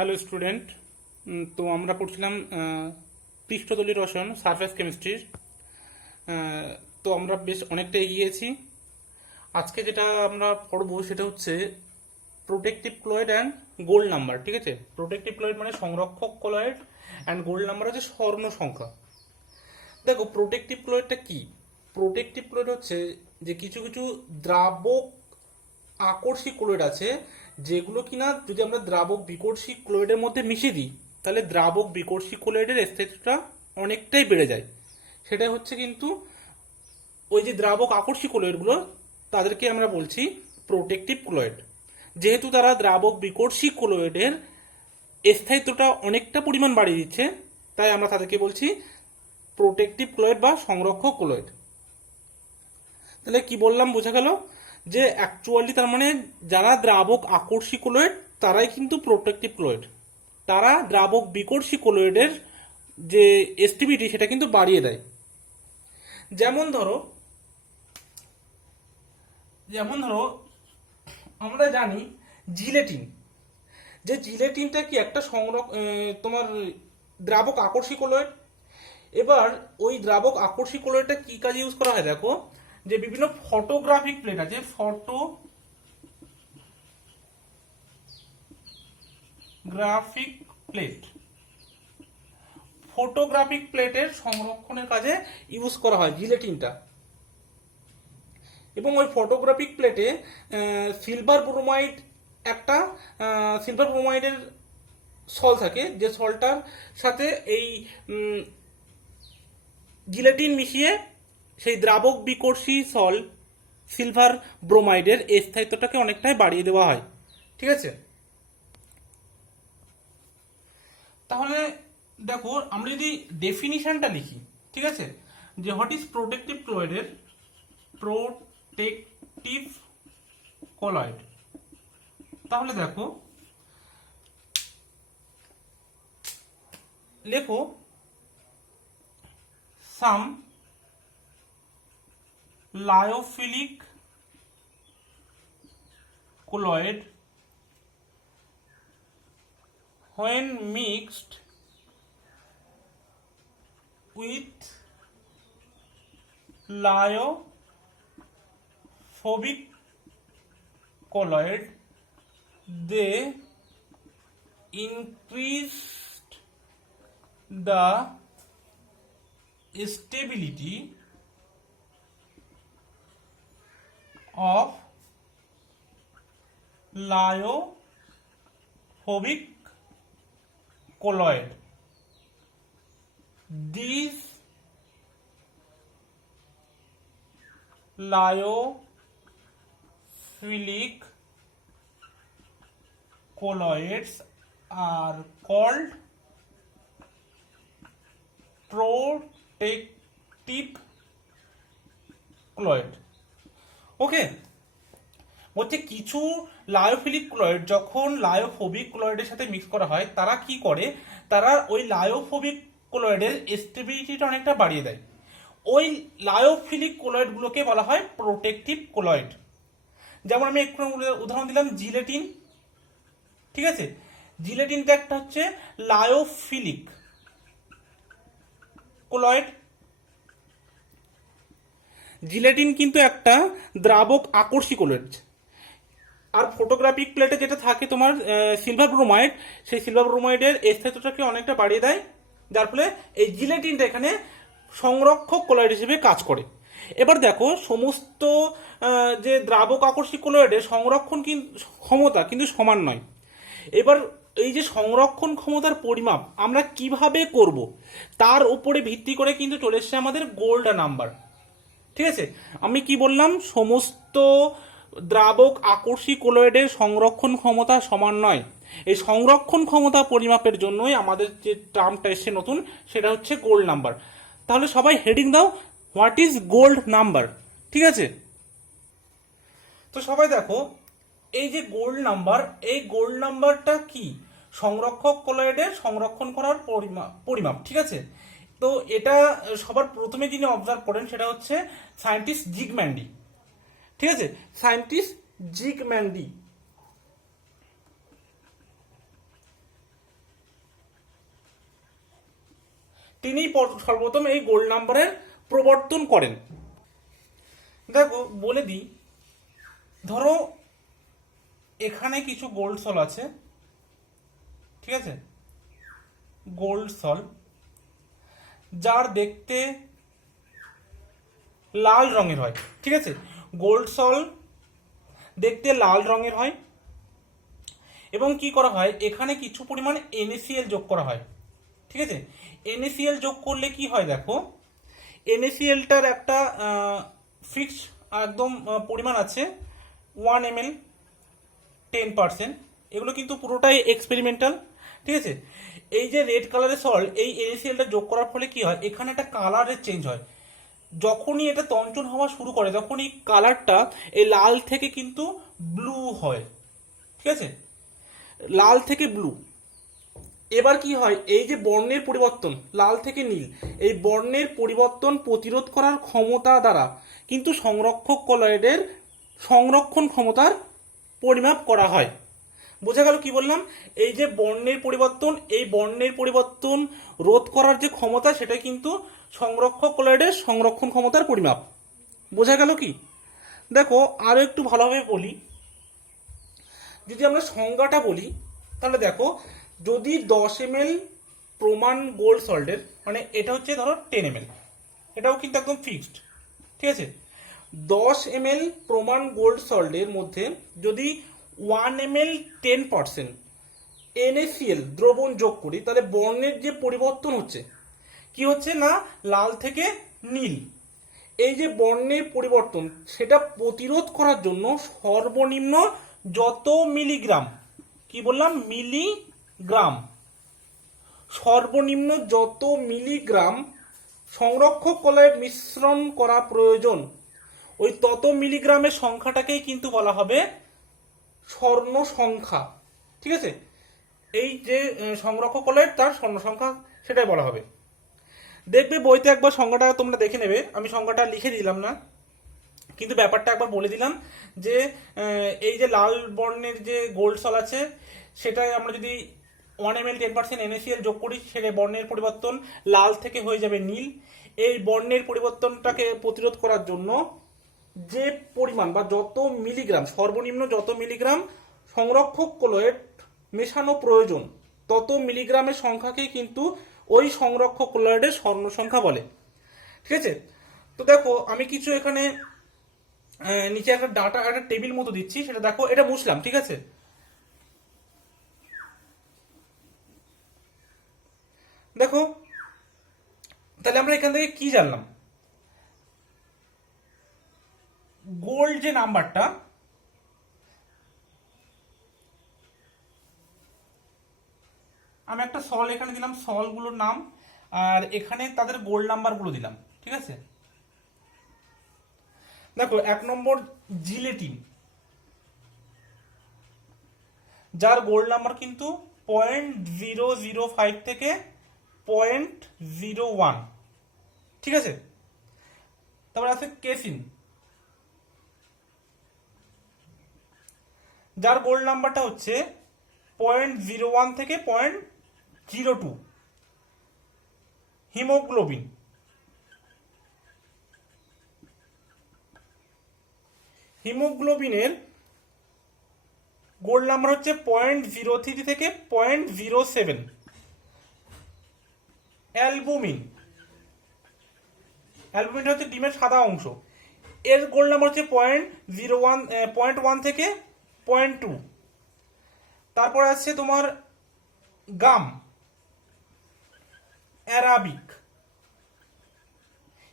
Hello student. তো আমরা পড়ছিলাম পৃষ্ঠতলী রসায়ন সারফেস কেমিস্ট্রির। তো আমরা বেশ অনেকটা এগিয়েছি। আজকে যেটা আমরা পড়বো সেটা হচ্ছে protective colloid and gold number. ঠিক আছে, প্রোটেক্টিভ ক্লোয়েড মানে সংরক্ষক ক্লোয়েড, অ্যান্ড গোল্ড নাম্বার হচ্ছে স্বর্ণ সংখ্যা। দেখো প্রোটেক্টিভ ক্লোয়েডটা কি? প্রোটেক্টিভ ক্লোয়েড হচ্ছে যে কিছু কিছু দ্রাবক আকর্ষী ক্লোয়েড আছে, যেগুলো কিনা যদি আমরা দ্রাবক বিকর্ষী ক্লোয়েডের মধ্যে মিশিয়ে দিই তাহলে দ্রাবক বিকর্ষী ক্লোয়েডের স্থিতিটা অনেকটাই বেড়ে যায়। সেটা হচ্ছে কিন্তু ওই যে দ্রাবক আকর্ষী ক্লোয়েডগুলো, তাদেরকে আমরা বলছি প্রোটেক্টিভ ক্লোয়েড। যেহেতু তারা দ্রাবক বিকর্ষী ক্লোয়েডের স্থায়িত্বটা অনেকটা পরিমাণ বাড়িয়ে দিচ্ছে, তাই আমরা তাদেরকে বলছি প্রোটেক্টিভ ক্লোয়েড বা সংরক্ষক ক্লোয়েড। তাহলে কি বললাম বোঝা গেল যে অ্যাকচুয়ালি তার মানে যারা দ্রাবক আকর্ষী ক্লোয়েড তারাই কিন্তু প্রোটেক্টিভ ক্লোয়েড। তারা দ্রাবক বিকর্ষী ক্লোয়েডের যে এসটিবিটি সেটা কিন্তু বাড়িয়ে দেয়। যেমন ধরো আমরা জানি জিলেটিন, যে জিলেটিনটা কি একটা তোমার দ্রাবক আকর্ষী ক্লোয়েড। এবার ওই দ্রাবক আকর্ষী ক্লোয়েডটা কি কাজে ইউজ করা হয় দেখো, যে বিভিন্ন ফটোগ্রাফিক প্লেট আছে, ফটোগ্রাফিক প্লেটের সংরক্ষণের কাজে ইউজ করা হয় জিলেটিনটা। এবং ওই ফটোগ্রাফিক প্লেটে সিলভার ব্রোমাইড একটা সিলভার ব্রোমাইডের সল থাকে, যে সলটার সাথে এই জিলেটিন মিশিয়ে সেই দ্রাবক বিকর্ষী সল সিলভার ব্রোমাইডের স্থায়িত্বটাকে অনেকটাই বাড়িয়ে দেওয়া হয়। ঠিক আছে, তাহলে দেখো আমরা যদি ডেফিনিশনটা লিখি, ঠিক আছে, যে হোয়াট ইজ প্রোটেক্টিভ ক্লোয়েডের প্রোটেক্টিভ কলয়েড, তাহলে দেখো লেখো সাম লায়োফিলিক colloid when mixed with lyophobic colloid they increased the stability of lyophobic colloid. These lyophilic colloids are called protective colloid. ওকে, হচ্ছে কিছু লায়োফিলিক ক্লোয়েড যখন লায়োফোবিক ক্লোয়েডের সাথে মিক্স করা হয় তারা কি করে, তারা ওই লায়োফোবিক ক্লোয়েডের স্টেবিলিটিটা অনেকটা বাড়িয়ে দেয়। ওই লায়োফিলিক ক্লোয়েডগুলোকে বলা হয় প্রোটেক্টিভ ক্লোয়েড। যেমন আমি একটু উদাহরণ দিলাম জিলেটিন। ঠিক আছে, জিলেটিনটা একটা হচ্ছে লায়োফিলিক ক্লোয়েড। জিলেটিন কিন্তু একটা দ্রাবক আকর্ষী ক্লোয়েড। আর ফটোগ্রাফিক প্লেটে যেটা থাকে তোমার সিলভার ব্রোমাইড, সেই সিলভার ব্রোমাইডের স্থায়িত্বটাকে অনেকটা বাড়িয়ে দেয়, যার ফলে এই জিলেটিনটা এখানে সংরক্ষক ক্লোরাইড হিসেবে কাজ করে। এবার দেখো সমস্ত যে দ্রাবক আকর্ষী ক্লোরাইডের সংরক্ষণ ক্ষমতা কিন্তু সমান নয়। এবার এই যে সংরক্ষণ ক্ষমতার পরিমাপ আমরা কিভাবে করব তার উপরে ভিত্তি করে কিন্তু চলে এসছে আমাদের গোল্ড নাম্বার। ঠিক আছে, আমি কি বললাম, সমস্ত দ্রাবক আকর্ষী ক্লোরাইডের সংরক্ষণ ক্ষমতা সমান নয়। এই সংরক্ষণ ক্ষমতা পরিমাপের জন্যই আমাদের যে টার্মটা এসছে নতুন, সেটা হচ্ছে গোল্ড নাম্বার। তাহলে সবাই হেডিং দাও, হোয়াট ইজ গোল্ড নাম্বার। ঠিক আছে, তো সবাই দেখো এই যে গোল্ড নাম্বার, এই গোল্ড নাম্বারটা কি, সংরক্ষক ক্লোরাইডের সংরক্ষণ করার পরিমাপ। ঠিক আছে, তো এটা সবার প্রথমে যিনি অবজার্ভ করেন সেটা হচ্ছে সায়েন্টিস্ট জিগম্যান্ডি। ঠিক আছে, সায়েন্টিস্ট জিগম্যান্ডি তিনি সর্বপ্রথম এই গোল্ড নাম্বারের প্রবর্তন করেন। দেখো বলে দিই, ধরো এখানে কিছু গোল্ড সল আছে, ঠিক আছে, গোল্ড সল যার দেখতে লাল রঙের হয়, ঠিক আছে, গোল্ড সল দেখতে লাল রঙের হয় এবং কি করা হয়, এখানে কিছু পরিমাণ NaCl যোগ করা হয়, ঠিক আছে। NaCl যোগ করলে কি হয়, দেখো NaClটার একটা ফিক্সড একদম পরিমাণ আছে 1 ml 10%, এগুলো কিন্তু পুরোটাই এক্সপেরিমেন্টাল, ঠিক আছে। এই যে রেড কালারের সল্ট, এই NaClটা যোগ করার ফলে কি হয়, এখানে একটা কালারের চেঞ্জ হয়। যখনই এটা তঞ্চন হওয়া শুরু করে, তখনই কালারটা এই লাল থেকে কিন্তু ব্লু হয়, ঠিক আছে, লাল থেকে ব্লু। এবার কি হয়, এই যে বর্ণের পরিবর্তন লাল থেকে নীল, এই বর্ণের পরিবর্তন প্রতিরোধ করার ক্ষমতা দ্বারা কিন্তু সংরক্ষক কলয়েডের সংরক্ষণ ক্ষমতার পরিমাপ করা হয়। বোঝা গেল কি বললাম? এই যে বর্ণের পরিবর্তন, এই বর্ণের পরিবর্তন রোধ করার যে ক্ষমতা, সেটা কিন্তু সংরক্ষক কলয়েডের সংরক্ষণ ক্ষমতার পরিমাপ। বোঝা গেল কি? দেখো আরো একটু ভালোভাবে বলি, যদি আমরা সংজ্ঞাটা বলি তাহলে দেখো, যদি 10 ml প্রমাণ গোল্ড সল্টের, মানে এটা হচ্ছে ধরো 10 ml, এটাও কিন্তু একদম ফিক্সড, ঠিক আছে, 10 ml প্রমাণ গোল্ড সল্টের মধ্যে যদি 1 ml 10% NaCl দ্রবণ যোগ করি, তাহলে বর্ণের যে পরিবর্তন হচ্ছে, কি হচ্ছে না, লাল থেকে নীল, এই যে বর্ণের পরিবর্তন, সেটা প্রতিরোধ করার জন্য সর্বনিম্ন যত মিলিগ্রাম, কি বললাম, মিলিগ্রাম, সর্বনিম্ন যত মিলিগ্রাম সংরক্ষক কলয়েড মিশ্রণ করা প্রয়োজন, ওই তত মিলিগ্রামের সংখ্যাটাকেই কিন্তু বলা হবে স্বর্ণ সংখ্যা, ঠিক আছে। এই যে সংরক্ষক কলয়েড, তার স্বর্ণ সংখ্যা, সেটাই বলা হবে। দেখবে বইতে একবার সংজ্ঞাটা তোমরা দেখে নেবে, আমি সংজ্ঞাটা লিখে দিলাম না, কিন্তু ব্যাপারটা একবার বলে দিলাম যে এই যে লাল বর্ণের যে গোল্ড সল আছে, সেটাই আমরা যদি 1 ml 10% NaCl যোগ করি, সেটা বর্ণের পরিবর্তন লাল থেকে হয়ে যাবে নীল। এই বর্ণের পরিবর্তনটাকে প্রতিরোধ করার জন্য যে পরিমাণ বা যত মিলিগ্রাম, সর্বনিম্ন যত মিলিগ্রাম সংরক্ষক কলয়েড মেশানো প্রয়োজন, তত মিলিগ্রামের সংখ্যাকেই কিন্তু ওই সংরক্ষক কলয়েডের স্বর্ণ সংখ্যা বলে, ঠিক আছে। তো দেখো আমি কিছু এখানে নিচে একটা ডাটা, একটা টেবিল মতো দিচ্ছি, সেটা দেখো, এটা বুঝলাম, ঠিক আছে। দেখো তাহলে আমরা এখান থেকে কি জানলাম, গোল্ড যে নাম্বারটা, আমি একটা সল এখানে দিলাম, সলগুলোর নাম, আর এখানে তাদের গোল্ড নাম্বারগুলো দিলাম, ঠিক আছে। দেখো 1 নম্বর জিলেটিন, যার গোল্ড নাম্বার কিন্তু 0.005 থেকে 0.01, ঠিক আছে। তারপর আছে কেসিন, যার গোল্ড নাম্বারটা হচ্ছে 0.01 থেকে 0.02। হিমোগ্লোবিন, হিমোগ্লোবিনের গোল্ড নাম্বার হচ্ছে 0.03 থেকে 0.07। অ্যালবুমিন, অ্যালবুমিনটা হচ্ছে ডিমের সাদা অংশ, এর গোল্ড নাম্বার হচ্ছে 0.1 থেকে 0.2। তারপর আছে তোমার গাম, অ্যারাবিক,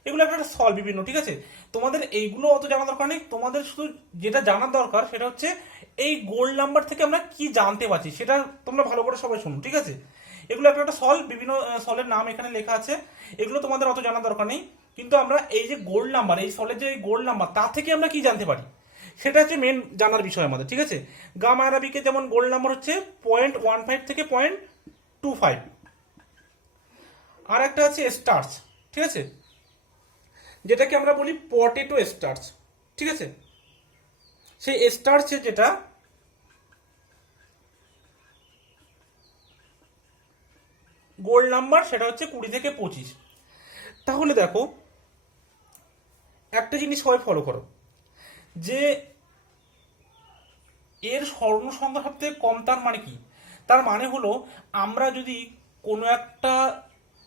এগুলো একটা সল বিভিন্ন, ঠিক আছে। তোমাদের এইগুলো অত জানা দরকার নেই, তোমাদের শুধু যেটা জানার দরকার সেটা হচ্ছে এই গোল্ড নাম্বার থেকে আমরা কি জানতে পারছি, সেটা তোমরা ভালো করে সবাই শুনো, ঠিক আছে। এগুলো একটা সল, বিভিন্ন সলের নাম এখানে লেখা আছে, এগুলো তোমাদের অত জানার দরকার নেই, কিন্তু আমরা এই যে গোল্ড নাম্বার, এই সলের যে গোল্ড নাম্বার, তা থেকে আমরা কি জানতে পারি, সেটা হচ্ছে মেন জানার বিষয় আমাদের, ঠিক আছে। গামা অ্যারাবিকে যেমন গোল্ড নাম্বার হচ্ছে 0.15 থেকে 0.25। আর একটা আছে স্টার্চ, ঠিক আছে, যেটাকে আমরা বলি পটেটো স্টার্চ, ঠিক আছে। সেই স্টার্চে যেটা গোল্ড নাম্বার সেটা হচ্ছে 20 থেকে 25। তাহলে দেখো একটা জিনিস সবাই ফলো করো, যে এর স্বর্ণ সংখ্যা সবথেকে কম, তার মানে কি? তার মানে হলো আমরা যদি কোনো একটা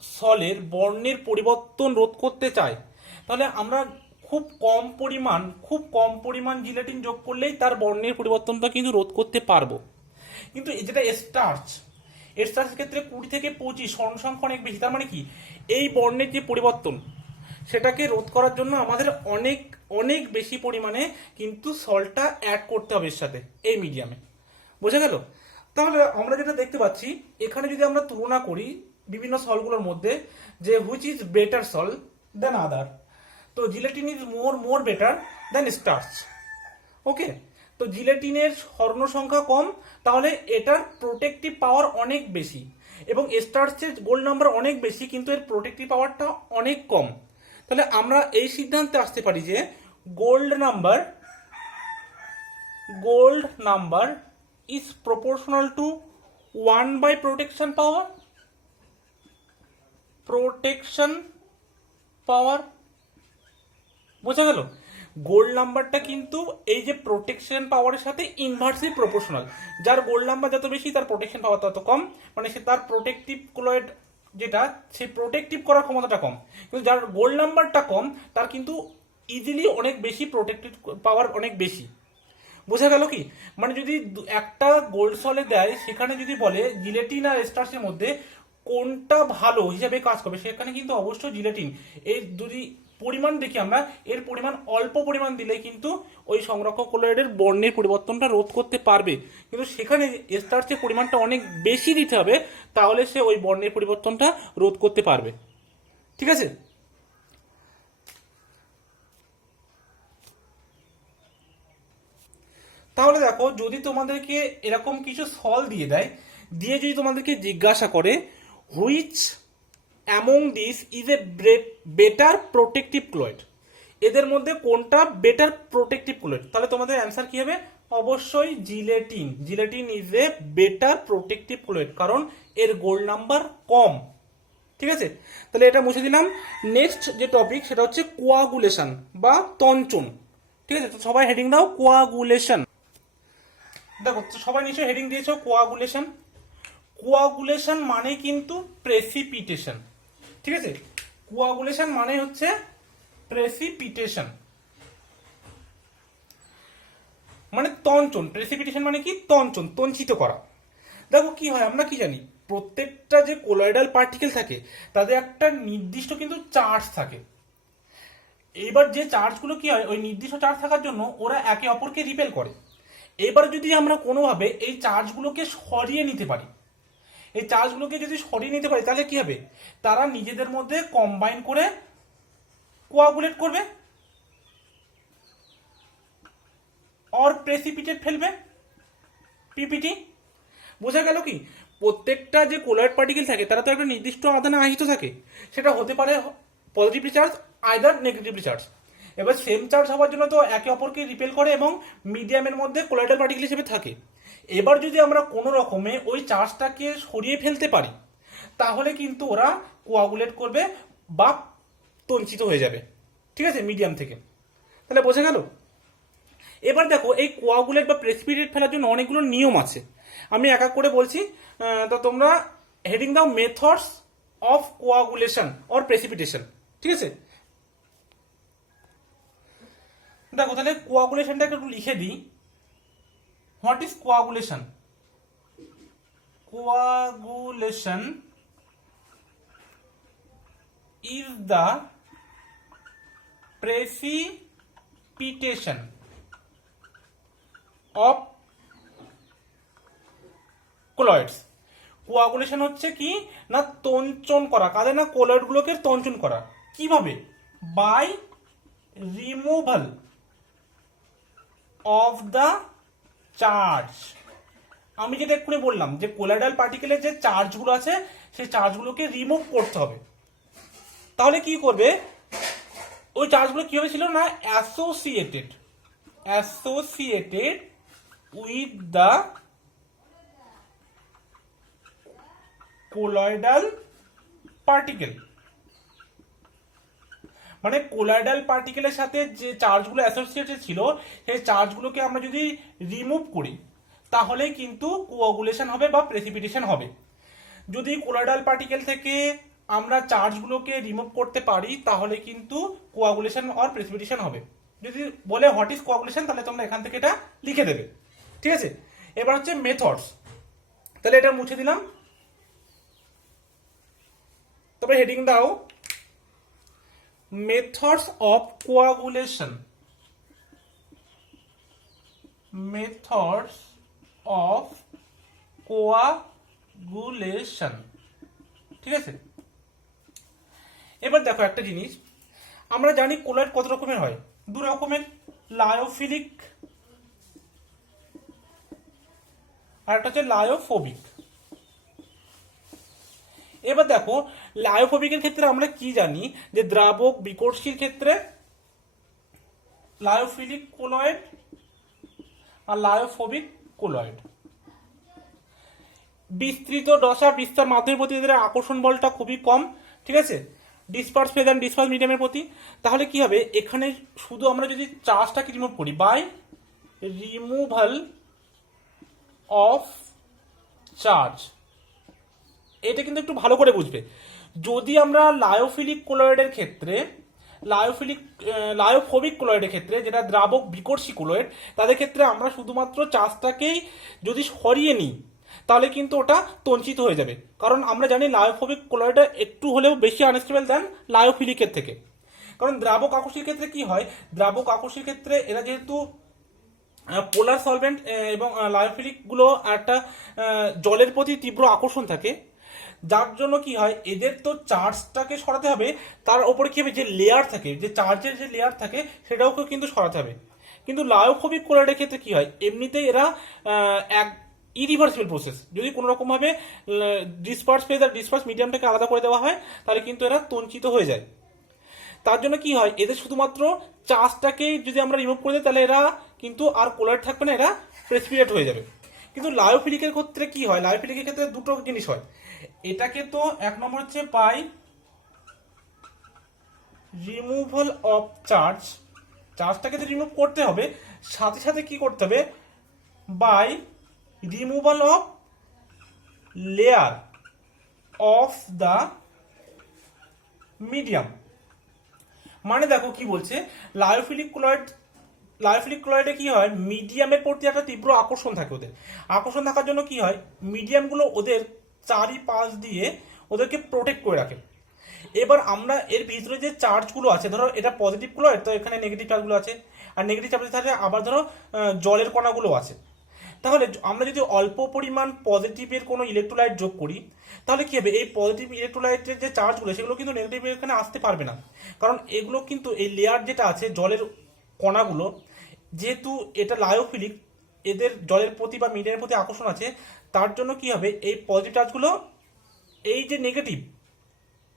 সলের বর্ণের পরিবর্তন রোধ করতে চাই, তাহলে আমরা খুব কম পরিমাণ জিলেটিন যোগ করলেই তার বর্ণের পরিবর্তনটা কিন্তু রোধ করতে পারবো। কিন্তু যেটা স্টার্চের ক্ষেত্রে 20 থেকে 25 স্বর্ণ সংখ্যা অনেক বেশি। তার মানে কি, এই বর্ণের যে পরিবর্তন সেটাকে রোধ করার জন্য আমাদের অনেক অনেক বেশি পরিমাণে কিন্তু সল্টটা অ্যাড করতে হবে এর সাথে, এই মিডিয়ামে। বোঝা গেল? তাহলে আমরা যেটা দেখতে পাচ্ছি, এখানে যদি আমরা তুলনা করি বিভিন্ন সলগুলোর মধ্যে, যে which is better sol than other, তো gelatin is more better than starch. Okay, তো জিলেটিনের স্বর্ণ সংখ্যা কম, তাহলে এটার প্রোটেক্টিভ পাওয়ার অনেক বেশি, এবং স্টার্চের গোল্ড নাম্বার অনেক বেশি কিন্তু এর প্রোটেক্টিভ পাওয়ারটা অনেক কম। তাহলে আমরা এই সিদ্ধান্তে আসতে পারি যে gold number is proportional to 1 by protection power. বোঝা গেল? গোল্ড নাম্বারটা কিন্তু এই যে প্রোটেকশন পাওয়ারের সাথে ইনভার্সলি প্রপোর্শনাল। যার গোল্ড নাম্বার যত বেশি তার প্রোটেকশন পাওয়ার তত কম, মানে সে তার প্রোটেকটিভ ক্লোয়েড যেটা, সে প্রোটেকটিভ করার ক্ষমতাটা কম। কিন্তু যার গোল্ড নাম্বারটা কম তার কিন্তু ইজিলি অনেক বেশি প্রোটেকটিভ পাওয়ার অনেক বেশি। বোঝা গেল কি? মানে যদি একটা গোল্ড সলে দেয়, সেখানে যদি বলে জিলেটিন আর স্টার্চের মধ্যে কোনটা ভালো হিসাবে কাজ করবে, সেখানে কিন্তু অবশ্যই জিলেটিন। এই যদি পরিমাণ দেখি আমরা, এর পরিমাণ অল্প পরিমাণ দিলে কিন্তু ওই সংরক্ষক কোলয়েডের বর্ণের পরিবর্তনটা রোধ করতে পারবে, কিন্তু সেখানে স্টার্চের পরিমাণটা অনেক বেশি দিতে হবে, তাহলে সে ওই বর্ণের পরিবর্তনটা রোধ করতে পারবে। ঠিক আছে? তাহলে দেখো, যদি তোমাদেরকে এরকম কিছু সল দিয়ে দেয়, দিয়ে যদি তোমাদেরকে জিজ্ঞাসা করে which among this is a better protective ক্লোয়েড, এদের মধ্যে কোনটা বেটার প্রোটেক্টিভ ক্লোয়েড, তাহলে তোমাদের অ্যান্সার কি হবে? অবশ্যই gelatin is a better protective ক্লোয়েড, কারণ এর গোল্ড নাম্বার কম। ঠিক আছে, তাহলে এটা মুছে দিলাম। নেক্সট যে টপিক সেটা হচ্ছে কোয়াগুলেশন বা তঞ্চন। ঠিক আছে, তো সবাই হেডিং দাও কোয়াগুলেশন। দেখো, সবাই নিশ্চয়ই হেডিং দিয়েছো কোয়াগুলেশন মানে কিন্তু প্রেসিপিটেশন। ঠিক আছে, কোয়াগুলেশন মানে হচ্ছে প্রেসিপিটেশন, মানে তঞ্চন। প্রেসিপিটেশন মানে কি? তঞ্চিত করা। দেখো কি হয়, আমরা কি জানি, প্রত্যেকটা যে কোলয়েডাল পার্টিকেল থাকে তাদের একটা নির্দিষ্ট কিন্তু চার্জ থাকে। এবার যে চার্জগুলো কি হয়, ওই নির্দিষ্ট চার্জ থাকার জন্য ওরা একে অপরকে রিপেল করে। এবার যদি আমরা কোনোভাবে এই চার্জগুলোকে সরিয়ে নিতে পারি, তাহলে কি হবে? তারা নিজেদের মধ্যে কম্বাইন করে কোয়াগুলেট করবে और প্রেসিপিটেট ফেলবে, পিপিটি। বোঝা গেল কি? প্রত্যেকটা যে কোলয়েড পার্টিকেল থাকে তারা তো একটা নির্দিষ্ট আধানে আহিত থাকে, সেটা হতে পারে positively charge either negatively charge. এবার সেম চার্জ হওয়ার জন্য তো একে অপরকে রিপেল করে এবং মিডিয়ামের মধ্যে কোলয়েডাল পার্টিকেল হিসেবে থাকে। এবার যদি আমরা কোনো রকমে ওই চার্জটাকে সরিয়ে ফেলতে পারি, তাহলে কিন্তু ওরা কোয়াগুলেট করবে বা তঞ্চিত হয়ে যাবে। ঠিক আছে, মিডিয়াম থেকে। তাহলে বোঝা গেল? এবার দেখো, এই কোয়াগুলেট বা প্রেসিপিটেট ফেলার জন্য অনেকগুলো নিয়ম আছে, আমি এক এক করে বলছি। তো তোমরা হেডিং দাও methods of coagulation or precipitation. ঠিক আছে, দেখো তাহলে কোয়াগুলেশনটা একটু লিখে দিই। What is coagulation? Coagulation is the precipitation of colloids। Coagulation হচ্ছে কি না, তঞ্চন করা। কাদের না? কোলয়েড গুলোকে তঞ্চন করা। কিভাবে? By removal of the charge. আমি যেটা এক্ষুনি বললাম যে কোলয়েডাল পার্টিকেলের যে চার্জগুলো আছে সেই চার্জগুলোকে রিমুভ করতে হবে। তাহলে কি করবে? ওই চার্জগুলো কিভাবে ছিল না, associated with the colloidal particle, মানে কোলয়েডাল পার্টিকেলের সাথে যে চার্জগুলো অ্যাসোসিয়েটেড ছিল সেই চার্জগুলোকে আমরা যদি রিমুভ করি তাহলে কিন্তু কোয়াগুলেশন হবে বা প্রেসিপিটেশন হবে। যদি কোলয়েডাল পার্টিকেল থেকে আমরা চার্জগুলোকে রিমুভ করতে পারি তাহলে কিন্তু কোয়াগুলেশন অর প্রেসিপিটেশন হবে। যদি বলে হোয়াট ইজ কোয়াগুলেশন তাহলে তোমরা এখান থেকে এটা লিখে দেবে, ঠিক আছে। এবার হচ্ছে মেথডস, তাহলে এটা মুছে দিলাম, তবে হেডিং দাও methods of coagulation, methods of coagulation, ঠিক আছে। এবার দেখো একটা জিনিস, আমরা জানি কোলয়েড কত রকমের হয়, দু রকমের, লায়োফিলিক আর একটা হচ্ছে লায়োফোবিক। এবার দেখো লায়োফোবিকের ক্ষেত্রে আমরা কি জানি যে দ্রাবক বিকর্ষীর ক্ষেত্রে লায়োফিলিক কোলয়েড আর লায়োফোবিক কোলয়েড, বিস্তৃত দশা বিস্তার মাধ্যমের প্রতি এদের আকর্ষণ বলটা খুবই কম, ঠিক আছে, ডিসপার্স ফেজ অ্যান্ড ডিসপার্স মিডিয়ামের প্রতি। তাহলে কি হবে, এখানে শুধু আমরা যদি চার্জটাকে রিমুভ করি বাই রিমুভাল অফ চার্জ, এটা কিন্তু একটু ভালো করে বুঝবে। যদি আমরা লায়োফিলিক কোলয়েডের ক্ষেত্রে লায়োফোবিক কোলয়েডের ক্ষেত্রে যেটা দ্রাবক বিকর্ষী কোলয়েড, তাদের ক্ষেত্রে আমরা শুধুমাত্র চার্জটাকেই যদি সরিয়ে নিই তাহলে কিন্তু ওটা তঞ্চিত হয়ে যাবে, কারণ আমরা জানি লায়োফোবিক কোলয়েডটা একটু হলেও বেশি আনস্টেবল দেন লায়োফিলিকের থেকে। কারণ দ্রাবক আকর্ষীর ক্ষেত্রে কি হয়, দ্রাবক আকর্ষীর ক্ষেত্রে এরা যেহেতু পোলার সলভেন্ট এবং লায়োফিলিক গুলো একটা জলের প্রতি তীব্র আকর্ষণ থাকে, যার জন্য কি হয় এদের তো চার্জটাকে সরাতে হবে, তার উপরে কি হবে যে লেয়ার থাকে, যে চার্জের যে লেয়ার থাকে সেটাও কিন্তু সরাতে হবে। কিন্তু লায়োফোবিক কোলয়েডের ক্ষেত্রে কি হয়, এমনিতেই এরা এক ইরিভার্সিবল প্রসেস, যদি কোনো রকম ভাবে ডিসপার্স ফেজ আর ডিসপার্স মিডিয়ামটাকে আলাদা করে দেওয়া হয় তাহলে কিন্তু এরা তঞ্চিত হয়ে যায়। তার জন্য কি হয়, এদের শুধুমাত্র চার্জটাকেই যদি আমরা রিমুভ করে দিই তাহলে এরা কিন্তু আর কোলয়েড থাকবে না, এরা প্রেসিপিটেট হয়ে যাবে। কিন্তু লায়োফিলিকের ক্ষেত্রে কি হয়, লায়োফিলিকের ক্ষেত্রে দুটো জিনিস হয়, এটাকে তো এক নম্বর হচ্ছে বাই রিমুভাল অফ চার্জ, চার্জটাকে তো রিমুভ করতে হবে, সাথে সাথে কি করতে হবে by removal of layer of the medium. মানে দেখো কি বলছে, লায়োফিলিক ক্লোরাইডে কি হয়, মিডিয়ামের প্রতি একটা তীব্র আকর্ষণ থাকে, ওদের আকর্ষণ থাকার জন্য কি হয় মিডিয়ামগুলো ওদের চারিপাশ দিয়ে ওদেরকে প্রোটেক্ট করে রাখে। এবার আমরা এর ভিতরে যে চার্জগুলো আছে, ধরো এটা পজিটিভ ক্লোরাইড তো এখানে নেগেটিভ চার্জগুলো আছে, আর নেগেটিভ চার্জের সাথে আবার ধরো জলের কণাগুলো আছে। তাহলে আমরা যদি অল্প পরিমাণ পজিটিভের কোনো ইলেকট্রোলাইট যোগ করি তাহলে কি হবে, এই পজিটিভ ইলেকট্রোলাইটের যে চার্জগুলো সেগুলো কিন্তু নেগেটিভ এখানে আসতে পারবে না, কারণ এগুলো কিন্তু এই লেয়ার যেটা আছে জলের কণাগুলো, যেহেতু এটা লায়োফিলিক, এদের জলের প্রতি বা মিডিয়ামের প্রতি আকর্ষণ আছে, তার জন্য কি হবে এই পজিটিভ চার্জগুলো এই যে নেগেটিভ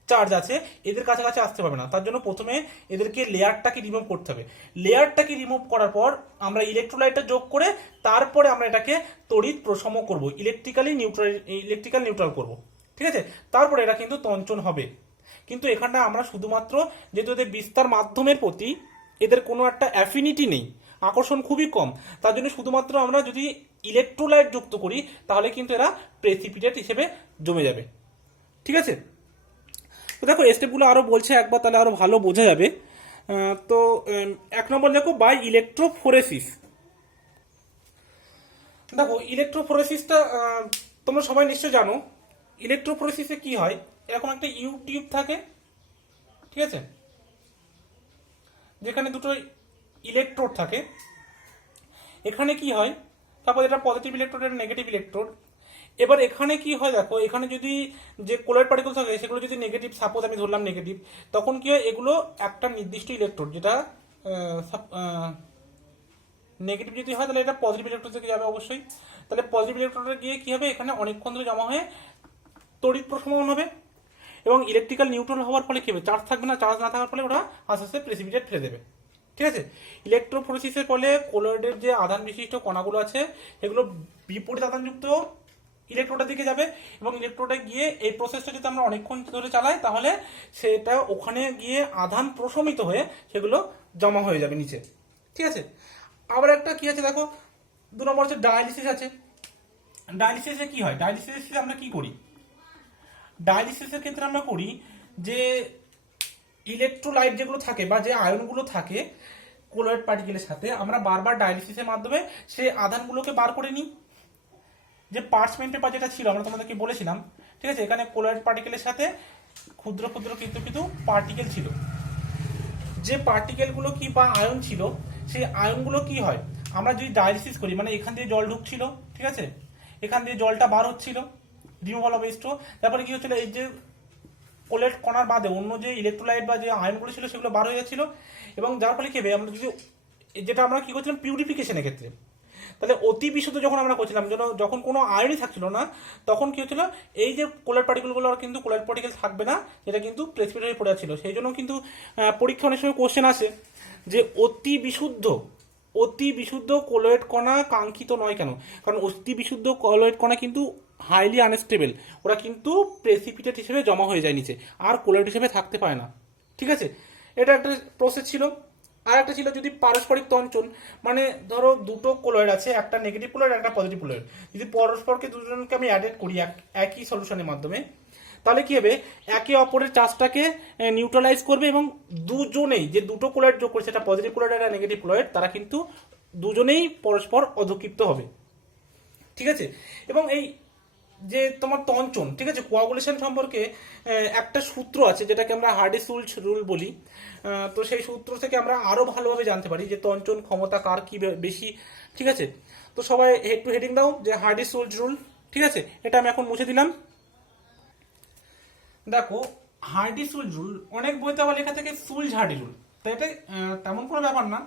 চার্জ আছে এদের কাছাকাছি আসতে পারবে না। তার জন্য প্রথমে এদেরকে লেয়ারটাকে রিমুভ করতে হবে, লেয়ারটাকে রিমুভ করার পর আমরা ইলেকট্রোলাইটটা যোগ করে তারপরে আমরা এটাকে তড়িৎ প্রশম করব, ইলেকট্রিক্যাল নিউট্রাল করব, ঠিক আছে, তারপরে এটা কিন্তু তঞ্চন হবে। কিন্তু এখানটা আমরা শুধুমাত্র যেহেতু এদের বিস্তার মাধ্যমের প্রতি এদের কোনো একটা অ্যাফিনিটি নেই, আকর্ষণ খুবই কম, তার জন্য শুধুমাত্র আমরা যদি ইলেকট্রোলাইট যুক্ত করি তাহলে কিন্তু এরা প্রেসিপিটেট হিসেবে জমে যাবে, ঠিক আছে। তো দেখো স্টেপগুলো আরো বলছে একবার, তাহলে আরো ভালো বোঝা যাবে। তো এক নম্বর দেখো বাই ইলেকট্রোফোরেসিস। দেখো ইলেকট্রোফোরেসিসটা তোমরা সবাই নিশ্চয় জানো। ইলেকট্রোফোরেসিসে কি হয়, এরকম একটা টিউব থাকে, ঠিক আছে, যেখানে দুটো ইলেকট্রোড থাকে। এখানে কি হয়, তারপর এটা পজিটিভ ইলেকট্রোড, এটা নেগেটিভ ইলেকট্রোড। এবার এখানে কি হয় দেখো, এখানে যদি যে কোলয়েড পার্টিকেল থাকে সেগুলো যদি নেগেটিভ, সাপোজ আমি ধরলাম নেগেটিভ, তখন কি হয় এগুলো একটা নির্দিষ্ট ইলেকট্রোড, যেটা নেগেটিভ যদি হয় তাহলে এটা পজিটিভ ইলেকট্রোড থেকে যাবে অবশ্যই, তাহলে পজিটিভ ইলেকট্রোডে গিয়ে কি হবে এখানে অনেকক্ষণ ধরে জমা হয়ে তড়িৎ প্রশমন হবে, এবং ইলেকট্রিক্যাল নিউট্রাল হওয়ার ফলে কি হবে, চার্জ থাকবে না, চার্জ না থাকার ফলে ওরা আস্তে আস্তে প্রেসিপিটেট ফেলে দেবে, ঠিক আছে। ইলেকট্রোফোরেসিসের ফলে কোলয়েডের যে আধান বিশিষ্ট কণাগুলো আছে এগুলো বিপরীত আধানযুক্ত ইলেকট্রোডের দিকে যাবে এবং ইলেকট্রোডে গিয়ে এই প্রসেসটা যদি আমরা অনেকক্ষণ ধরে চালাই তাহলে সেটা ওখানে গিয়ে আধান প্রশমিত হয়ে সেগুলো জমা হয়ে যাবে নিচে। ঠিক আছে, আবার একটা কি আছে দেখো, 2 নম্বর হচ্ছে ডায়ালিসিস আছে। ডায়ালিসিসে কি হয়, ডায়ালিসিসে আমরা কি করি, ডায়ালিসিসের ক্ষেত্রে আমরা করি যে ইলেকট্রোলাইট যেগুলো থাকে বা যে আয়নগুলো থাকে কোলয়েড পার্টিকেলের সাথে, আমরা বারবার ডায়ালিসিসের মাধ্যমে সেই আধানগুলোকে বার করে নিই। যে পার্চমেন্ট পেপার যেটা ছিল আমরা তোমাদেরকে বলেছিলাম, ঠিক আছে, এখানে কোলয়েড পার্টিকেলের সাথে ক্ষুদ্র ক্ষুদ্র কিন্তু পার্টিকেল ছিল। যে পার্টিকেলগুলো কি বা আয়ন ছিল, সেই আয়নগুলো কি হয়, আমরা যদি ডায়ালিসিস করি, মানে এখান দিয়ে জল ঢুকছিল, ঠিক আছে, এখান দিয়ে জলটা বার হচ্ছিল, রিমুভাল অফ H2, তারপরে কি হচ্ছিল, এই যে কোলেট কণার বাদে অন্য যে ইলেকট্রোলাইট বা যে আয়নগুলো ছিল সেগুলো বার হয়ে যাচ্ছিল, এবং যার ফলে কি হবে, আমরা যদি যেটা আমরা কি করছিলাম পিউরিফিকেশনের ক্ষেত্রে, তাহলে অতি বিশুদ্ধ যখন আমরা করছিলাম, যখন কোনো আয়নই থাকছিল না, তখন কি হচ্ছিল, এই যে কোলয়েড পার্টিকেলগুলো কিন্তু কোলয়েড পার্টিকেল থাকবে না, যেটা কিন্তু প্রেসিপিটেট হয়ে পড়ে ছিল। সেই জন্য কিন্তু পরীক্ষা অনেক সময় কোশ্চেন আসে যে অতি বিশুদ্ধ কোলয়েড কণা কাঙ্ক্ষিত নয় কেন, কারণ অতি বিশুদ্ধ কোলয়েড কণা কিন্তু হাইলি আনস্টেবল, ওরা কিন্তু প্রেসিপিটেট হিসেবে জমা হয়ে যায় নিচে, আর কোলয়েড হিসেবে থাকতে পারে না। ঠিক আছে, এটা একটা প্রসেস ছিল। আর একটা ছিল যদি পারস্পরিক তঞ্চন, মানে ধরো দুটো কোলয়েড আছে, একটা নেগেটিভ কোলয়েড একটা পজিটিভ কোলয়েড, যদি পরস্পরকে দুজনকে আমি অ্যাডেড করি একই সলিউশনের মাধ্যমে, তাহলে কি হবে, একে অপরের চার্জটাকে নিউট্রালাইজ করবে এবং দুজনেই যে দুটো কোলয়েড যোগ করছে, সেটা পজিটিভ কোলয়েড আর নেগেটিভ কোলয়েড, তারা কিন্তু দুজনেই পরস্পর অধক্ষিপ্ত হবে। ঠিক আছে, এবং এই যে তোমার তঞ্চন, ঠিক আছে, কোয়াগুলেশন সম্পর্কে একটা সূত্র আছে যেটাকে আমরা হার্ডি-সুলজ রুল বলি। তো সেই সূত্র থেকে আমরা আরো ভালোভাবে জানতে পারি যে তঞ্চন ক্ষমতা কার কি বেশি। ঠিক আছে, তো সবাই হেড টু হেডিং দাও যে হার্ডি-সুলজ রুল। ঠিক আছে, এটা আমি এখন মুছে দিলাম। দেখো, হার্ডি-সুলজ রুল অনেক বইতে আবার লেখা থাকে সুলজ-হার্ডি রুল, তো এটা তেমন কোনো ব্যাপার না।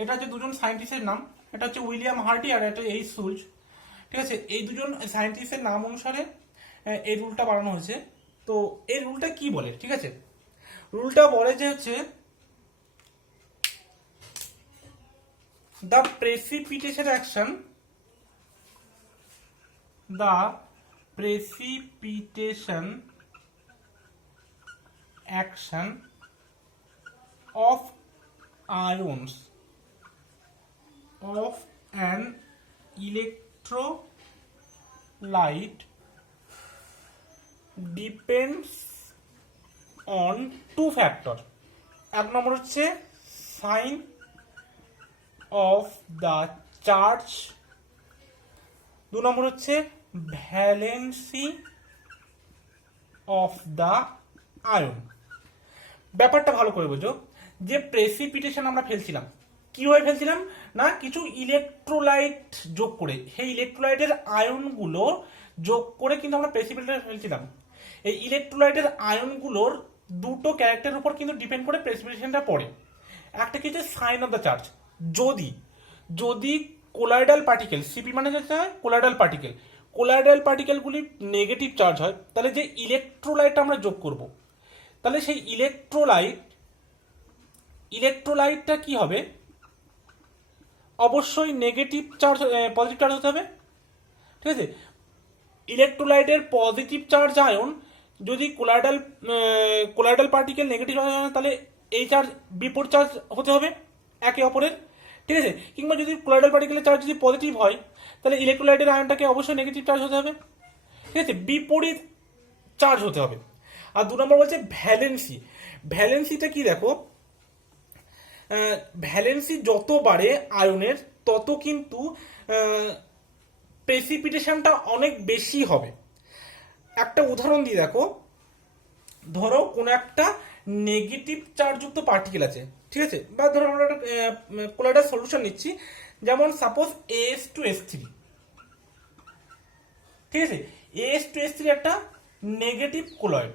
এটা হচ্ছে দুজন সায়েন্টিস্টের নাম, এটা হচ্ছে উইলিয়াম হার্ডি আর এটা সুলজ। ঠিক আছে, এই দুজন সায়েন্টিস্টের নাম অনুসারে এই রুলটা বানানো হয়েছে। তো এই রুলটা কি বলে, ঠিক আছে, রুলটা বলে যে হচ্ছে the precipitation action of ions of an electrolyte depends on two factor. এক নম্বর হচ্ছে সাইন অফ দ্য চার্জ, 2 নম্বর হচ্ছে ভ্যালেন্সি অফ দ্য আয়ন। ব্যাপারটা ভালো করে বোঝো, যে প্রেসিপিটেশন আমরা ফেলছিলাম, কিভাবে ফেলছিলাম না, কিছু ইলেকট্রোলাইট যোগ করে, সেই ইলেকট্রোলাইটের আয়নগুলো যোগ করে কিন্তু আমরা প্রেসিপিটেশন ফেলছিলাম। এই ইলেকট্রোলাইটের আয়নগুলোর দুটো ক্যারেক্টারের উপর কিন্তু ডিপেন্ড করে প্রেসিপিটেশনটা পড়ে। একটা কি হচ্ছে সাইন অফ দ্য চার্জ, যদি কোলাইডাল পার্টিকেল, সিপি মানে হচ্ছে কোলাইডাল পার্টিকেলগুলি নেগেটিভ চার্জ হয়, তাহলে যে ইলেকট্রোলাইটটা আমরা যোগ করব, তাহলে সেই ইলেকট্রোলাইটটা কি হবে, অবশ্যই নেগেটিভ চার্জ, পজিটিভ চার্জ হতে হবে। ঠিক আছে, ইলেকট্রোলাইটের পজিটিভ চার্জ আয়ন যদি কোলাইডাল পার্টিকেল নেগেটিভ হয়, তাহলে এই চার্জ বিপরীত চার্জ হতে হবে একে অপরের। ঠিক আছে, কিংবা যদি কোলাইডাল পার্টিকেলের চার্জ যদি পজিটিভ হয়, তাহলে ইলেকট্রোলাইটের আয়নটাকে অবশ্যই নেগেটিভ চার্জ হতে হবে। ঠিক আছে, বিপরীত চার্জ হতে হবে। আর 2 নম্বর বলছে ভ্যালেন্সিটা কি দেখো, ভ্যালেন্সি যত বাড়ে আয়নের, তত কিন্তু প্রেসিপিটেশনটা অনেক বেশি হবে। একটা উদাহরণ দিয়ে দেখো, ধরো কোন একটা নেগেটিভ চার্জযুক্ত পার্টিকেল আছে, ঠিক আছে, বা ধরো আমরা একটা কোলাইডাল সলিউশন নিচ্ছি, যেমন সাপোজ AS2S3। ঠিক আছে, AS2S3 একটা নেগেটিভ কোলয়েড।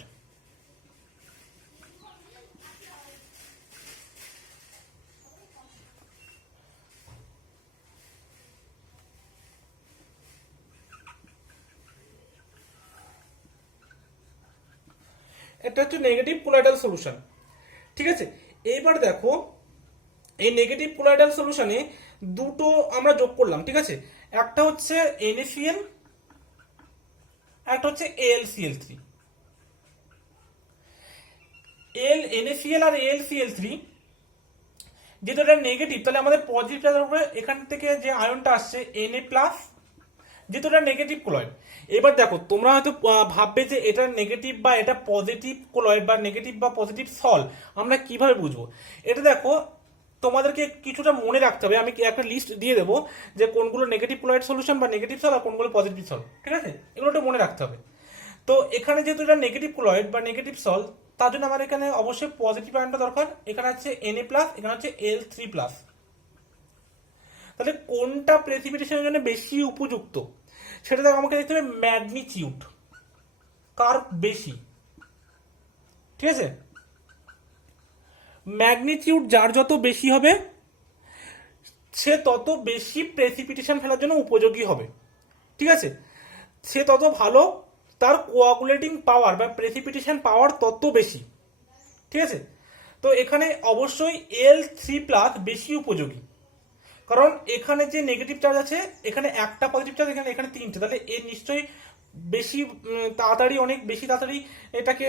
এটা হচ্ছে নেগেটিভ কোলাইডাল সলিউশন। ঠিক আছে, এইবার দেখো, এই নেগেটিভ কোলাইডাল সলিউশনে দুটো আমরা যোগ করলাম। ঠিক আছে, একটা হচ্ছে NaCl একটা হচ্ছে AlCl3। NaCl আর AlCl3 যেহেতু এটা নেগেটিভ, তাহলে আমাদের পজিটিভ চার্জের উপরে এখান থেকে যে আয়নটা আসছে Na+, যেহেতু এটা নেগেটিভ ক্লোরাইড। এবার দেখো তোমরা হয়তো ভাববে যে এটা নেগেটিভ বা এটা পজিটিভ ক্লোরাইড বা নেগেটিভ বা পজিটিভ সল আমরা কিভাবে বুঝবো। এটা দেখো তোমাদেরকে কিছুটা মনে রাখতে হবে, আমি একটা লিস্ট দিয়ে দেবো যে কোনগুলো নেগেটিভ ক্লোরাইড সলিউশন বা নেগেটিভ সল আর কোনগুলো পজিটিভ সল, ঠিক আছে, এগুলো একটু মনে রাখতে হবে। তো এখানে যেহেতু এটা নেগেটিভ ক্লোরাইড বা নেগেটিভ সল, তার জন্য আমার এখানে অবশ্যই পজিটিভ আয়নটা দরকার। এখানে আছে Na+, এখানে হচ্ছে Al3+। তাহলে কোনটা প্রেসিপিটেশনের জন্য বেশি উপযুক্ত সেটা দেখো আমাকে দেখতে হবে ম্যাগনিটিউড কার বেশি, ঠিক আছে। ম্যাগনিটিউড যার যত বেশি হবে সে তত বেশি প্রেসিপিটেশন ফেলার জন্য উপযোগী হবে, ঠিক আছে, সে তত ভালো, তার কোয়াগুলেটিং পাওয়ার বা প্রেসিপিটেশন পাওয়ার তত বেশি, ঠিক আছে। তো এখানে অবশ্যই Al3+ বেশি উপযোগী, কারণ এখানে যে নেগেটিভ চার্জ আছে এখানে একটা পজিটিভ চার্জ, এখানে এখানে তিনটে, তাহলে এর নিশ্চয়ই বেশি তাড়াতাড়ি, অনেক বেশি তাড়াতাড়ি এটাকে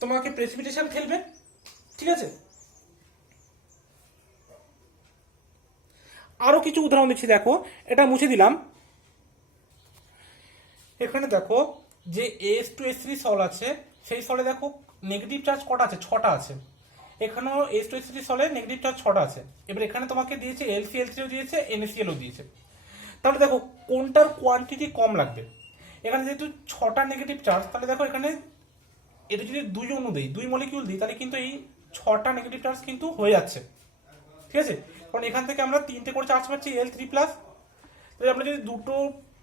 তোমাকে প্রেসিপিটেশন ফেলবে, ঠিক আছে। আরো কিছু উদাহরণ দিচ্ছি, দেখো এটা মুছে দিলাম। এখানে দেখো যে H2S3 সল আছে, সেই সলে দেখো নেগেটিভ চার্জ কটা আছে, 6টা আছে। এখানেও H2S3 সলে নেগেটিভ চার্জ 6টা আছে। এবার এখানে তোমাকে দিয়েছে LCl3ও দিয়েছে, NaClও দিয়েছে। তাহলে দেখো কোনটার কোয়ান্টিটি কম লাগবে। এখানে যেহেতু 6টা নেগেটিভ চার্জ, তাহলে দেখো এখানে এটা যদি 2 অণু দিই, 2 মলিকিউল দিই, তাহলে কিন্তু এই 6টা নেগেটিভ চার্জ কিন্তু হয়ে যাচ্ছে, ঠিক আছে। কারণ এখান থেকে আমরা 3টে করে চার্জ পাচ্ছি Al3+, তাহলে আমরা যদি 2টো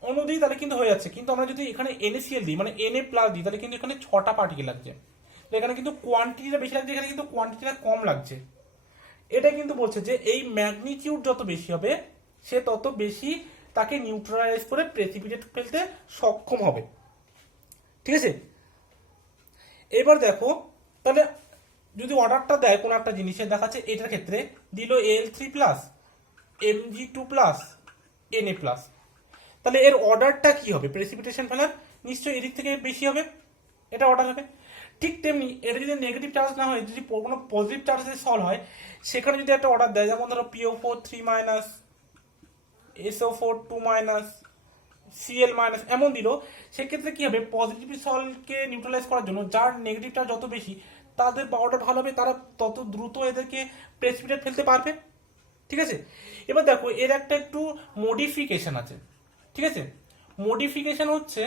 অণু দিই তাহলে কিন্তু হয়ে যাচ্ছে। কিন্তু আমরা যদি এখানে NaCl দিই, মানে Na+ দিই, তাহলে কিন্তু এখানে 6টা পার্টিকেল লাগছে। তো এখানে কিন্তু কোয়ান্টিটিটা বেশি লাগছে, এখানে কিন্তু কোয়ান্টিটিটা কম লাগছে। এটা কিন্তু বলছে যে এই ম্যাগনিটিউড যত বেশি হবে সে তত বেশি তাকে নিউট্রালাইজ করে প্রেসিপিটেট ফেলতে সক্ষম হবে, ঠিক আছে। এবার দেখো তাহলে যদি অর্ডারটা দেয় কোনো একটা জিনিসের, দেখাচ্ছে এটার ক্ষেত্রে দিল Al3+, Mg2+, Na+, তাহলে এর অর্ডারটা কি হবে প্রেসিপিটেশন ফেলার, নিশ্চয়ই এদিক থেকে বেশি হবে, এটা অর্ডার হবে। ঠিক তেমনি এটা যদি নেগেটিভ চার্জ না হয়, যদি কোনো পজিটিভ চার্জে সল হয়, সেখানে যদি একটা অর্ডার দেয়, যেমন ধরো PO4 3-, SO4 2-, Cl- এমন দিল, সেক্ষেত্রে কি হবে, পজিটিভ সলকে নিউট্রালাইজ করার জন্য যার নেগেটিভ চার্জ যত বেশি তাদের পাওয়ারটা ভালো হবে, তারা তত দ্রুত এদেরকে প্রেসিপিটেট ফেলতে পারবে, ঠিক আছে। এবার দেখো এর একটা একটু মডিফিকেশন আছে, ঠিক আছে। মডিফিকেশন হচ্ছে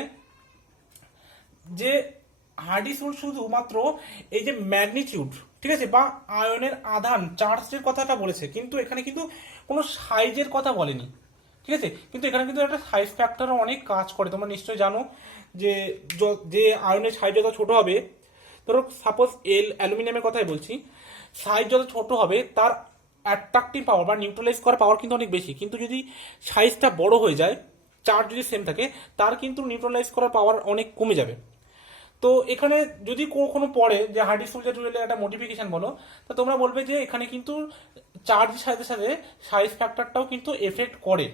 যে হার্ডিসুল শুধুমাত্র এই যে ম্যাগনিটিউড, ঠিক আছে, বা আয়নের আধান চার্জের কথাটা বলেছে, কিন্তু এখানে কিন্তু কোনো সাইজের কথা বলেনি, ঠিক আছে। কিন্তু এখানে কিন্তু একটা সাইজ ফ্যাক্টরও অনেক কাজ করে, তোমরা নিশ্চয়ই জানো যে যে আয়নের সাইজ যত ছোট হবে, ধরো সাপোজ অ্যালুমিনিয়ামের কথাই বলছি, সাইজ যত ছোট হবে তার অ্যাট্রাকটিভ পাওয়ার বা নিউট্রালাইজ করার পাওয়ার কিন্তু অনেক বেশি। কিন্তু যদি সাইজটা বড় হয়ে যায়, চার্জ যদি সেম থাকে, তার কিন্তু নিউট্রালাইজ করার পাওয়ার অনেক কমে যাবে। তো এখানে যদি কখনো পড়ে যে হার্ডিসুলজার রুলের একটা মডিফিকেশন বলো, তো তোমরা বলবে যে এখানে কিন্তু চার্জের সাথে সাথে সাইজ ফ্যাক্টরটাও কিন্তু এফেক্ট করে,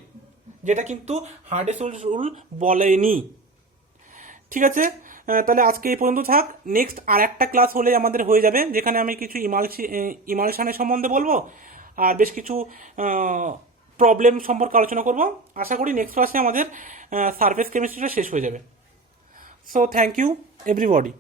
যেটা কিন্তু হার্ডিসুল রুল বলেনি, ঠিক আছে। তাহলে আজকে এই পর্যন্ত থাক। নেক্সট আর একটা ক্লাস হলে আমাদের হয়ে যাবে, যেখানে আমি কিছু ইমালশানের সম্বন্ধে বলবো আর বেশ কিছু প্রবলেম সম্পর্কে আলোচনা করব। আশা করি নেক্সট ক্লাসে আমাদের সারফেস কেমিস্ট্রিটা শেষ হয়ে যাবে। So thank you everybody.